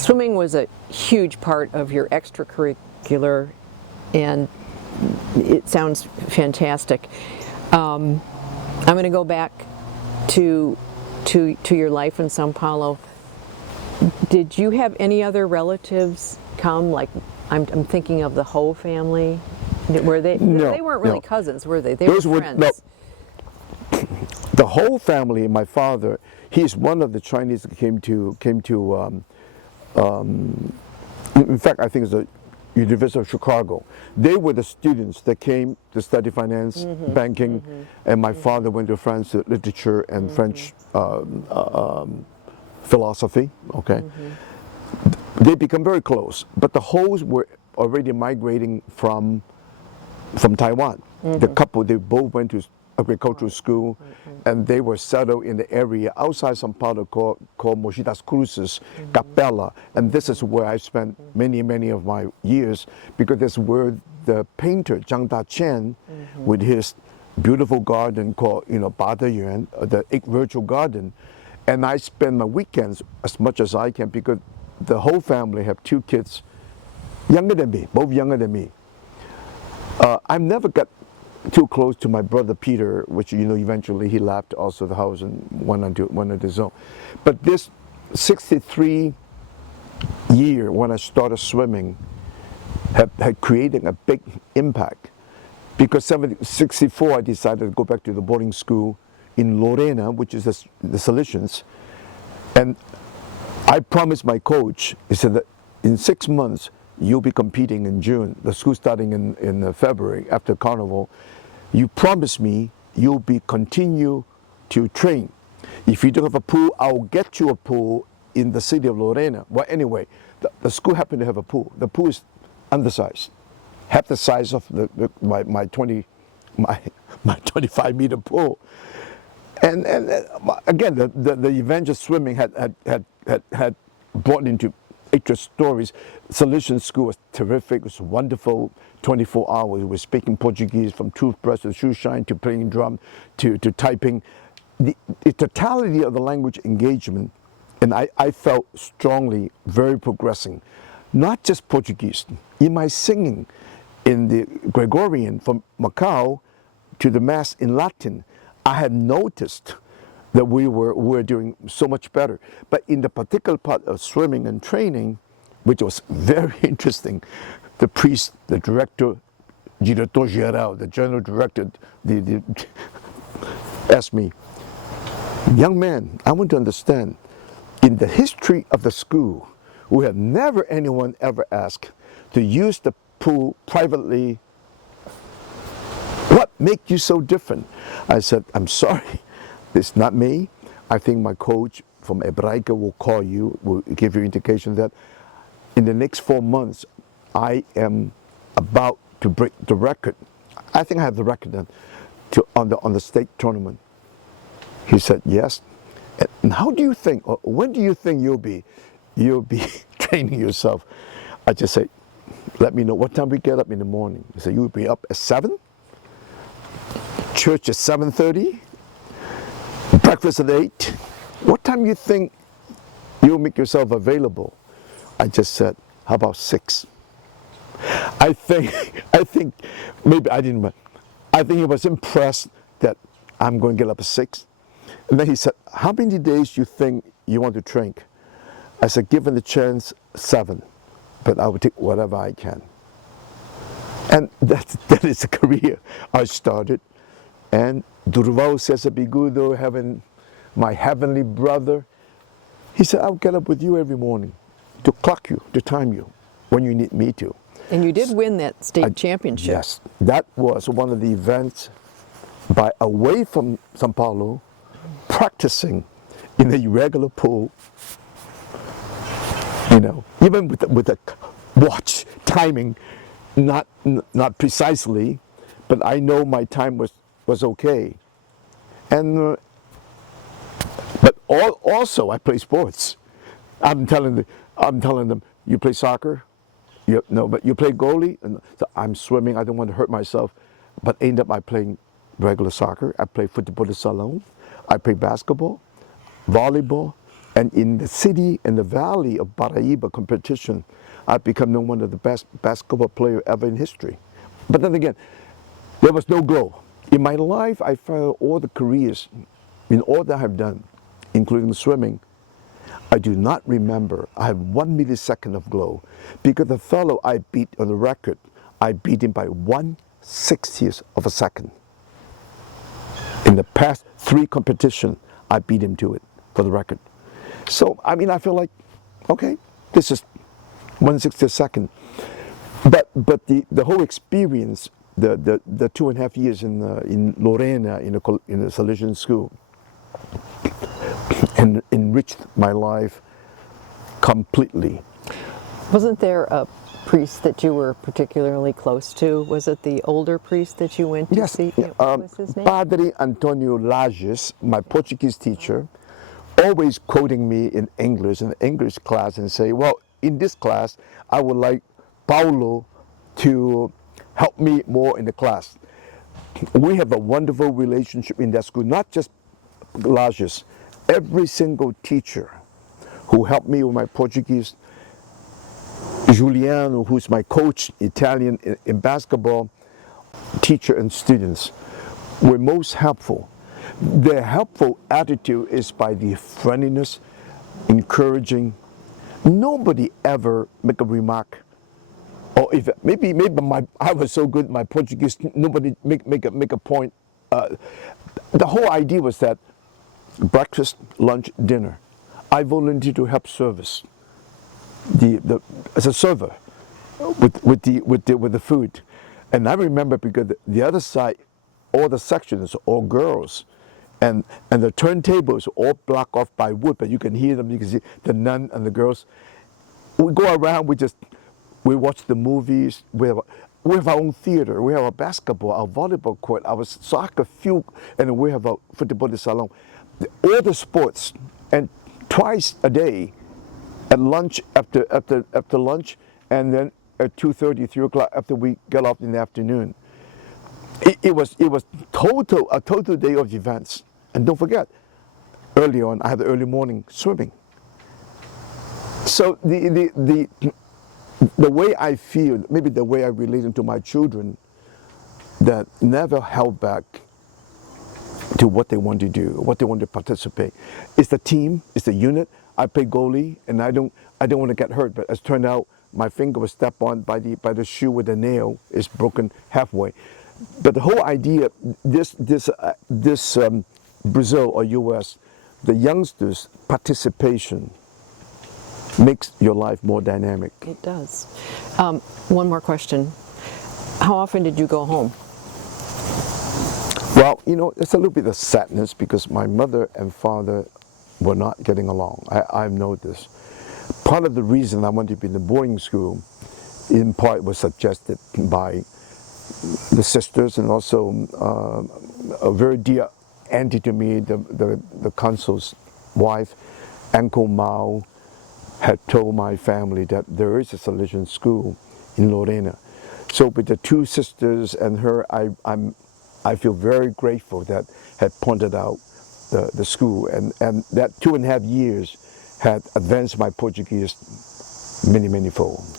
swimming was a huge part of your extracurricular, and it sounds fantastic. I'm going to go back to your life in São Paulo. Did you have any other relatives come? Like, I'm thinking of the Ho family. Were they? No, they weren't really no. cousins, were they? They were friends. No. The whole family. My father, he's one of the Chinese that came to. In fact, I think it's the University of Chicago. They were the students that came to study finance, banking, and my father went to France to literature and French philosophy. Okay, they become very close. But the Hos were already migrating from Taiwan. The couple, they both went to agricultural school, and they were settled in the area outside São Paulo called Mogi das Cruzes, Capela, and this is where I spent many of my years, because that's where the painter Zhang Daqian, with his beautiful garden called Bada Yuan, the Virtual Garden, and I spend my weekends as much as I can, because the whole family have 2 kids younger than me, both younger than me. I've never got too close to my brother Peter, which eventually he left also the house and went on his own. But this 63 year when I started swimming had created a big impact, because 64 I decided to go back to the boarding school in Lorena, which is the Salesians, and I promised my coach, he said that in 6 months you'll be competing in June, the school starting in February after Carnival. You promise me you'll be continue to train. If you don't have a pool, I'll get you a pool in the city of Lorena. Well, anyway, the school happened to have a pool. The pool is undersized, half the size of my 25-meter pool. And again, the evangelist swimming had brought into extra stories. Salesian school was terrific. It was wonderful. 24 hours. We were speaking Portuguese, from toothbrush to shoe shine to playing drum to typing. The totality of the language engagement, and I felt strongly very progressing. Not just Portuguese. In my singing in the Gregorian from Macau to the Mass in Latin, I had noticed that we were doing so much better. But in the particular part of swimming and training, which was very interesting, the priest, the director, Diretor Geral, the general director, asked me, young man, I want to understand, in the history of the school, we have never anyone ever asked to use the pool privately. What makes you so different? I said, I'm sorry. It's not me. I think my coach from Hebraica will call you, will give you indication that in the next 4 months, I am about to break the record. I think I have the record then, on the state tournament. He said, yes. And how do you think, or when do you think you'll be training yourself? I just say, let me know what time we get up in the morning. He said, you'll be up at 7, church at 7:30, breakfast at 8. What time you think you'll make yourself available? I just said, how about 6? I think maybe I didn't, I think he was impressed that I'm going to get up at 6. And then he said, how many days do you think you want to train? I said, given the chance, 7, but I will take whatever I can. And that is the career I started. And Durval Cesar Bigudo, my heavenly brother, he said, I'll get up with you every morning to clock you, to time you, when you need me to. And you did win that state championship. Yes, that was one of the events away from São Paulo, practicing in a irregular pool, even with a watch timing, not precisely, but I know my time was okay. And but also I play sports. I'm telling them, you play soccer? No, but you play goalie? And so I'm swimming, I don't want to hurt myself, but end up I playing regular soccer. I play football de salon. I play basketball, volleyball, And in the city and the valley of Paraíba competition, I've become known one of the best basketball players ever in history. But then again, there was no glow. In my life, I found all the careers, in all that I've done, including swimming, I do not remember. I have 1 millisecond of glow because the fellow I beat on the record, I beat him by 1/60th of a second. In the past 3 competitions, I beat him to it for the record. So, I mean, I feel like, okay, this is 1/60th second. But the whole experience, the 2.5 years in Lorena in a Salesian school, and enriched my life completely. Wasn't there a priest that you were particularly close to? Was it the older priest that you went to Yes, see? What was his name? Padre Antonio Lages, my Portuguese teacher, always quoting me in English class and say, well, in this class, I would like Paulo to help me more in the class. We have a wonderful relationship in that school, not just Lages. Every single teacher who helped me with my Portuguese, Juliano, who's my coach, Italian in basketball, teacher and students, were most helpful. Their helpful attitude is by the friendliness, encouraging. Nobody ever make a remark, or if maybe I was so good my Portuguese, nobody make a point. The whole idea was that breakfast, lunch, dinner, I volunteered to help service as a server with the food. And I remember because the other side, all the sections, all girls, and the turntables all blocked off by wood, but you can hear them, you can see the nun and the girls. We go around, we watch the movies, we have our own theater, we have a basketball, our volleyball court, our soccer field, and we have a football salon. All the sports, and twice a day, at lunch, after lunch, and then at 2:30, 3 o'clock after we get off in the afternoon. It was a total day of events. And don't forget, early on I had the early morning swimming. So the way I feel, maybe the way I relate to my children, that never held back to what they want to do, what they want to participate. It's the team, it's the unit. I play goalie, and I don't want to get hurt. But as it turned out, my finger was stepped on by the shoe with a nail. It's broken halfway. But the whole idea, this Brazil or U.S., the youngsters' participation makes your life more dynamic. It does. One more question. How often did you go home? Well, you know, it's a little bit of sadness because my mother and father were not getting along. I've noticed this. Part of the reason I wanted to be in the boarding school, in part, was suggested by the sisters and also a very dear auntie to me, the consul's wife, Uncle Mao, had told my family that there is a Salesian school in Lorena. So with the 2 sisters and her, I feel very grateful that had pointed out the school, and that 2.5 years had advanced my Portuguese many fold.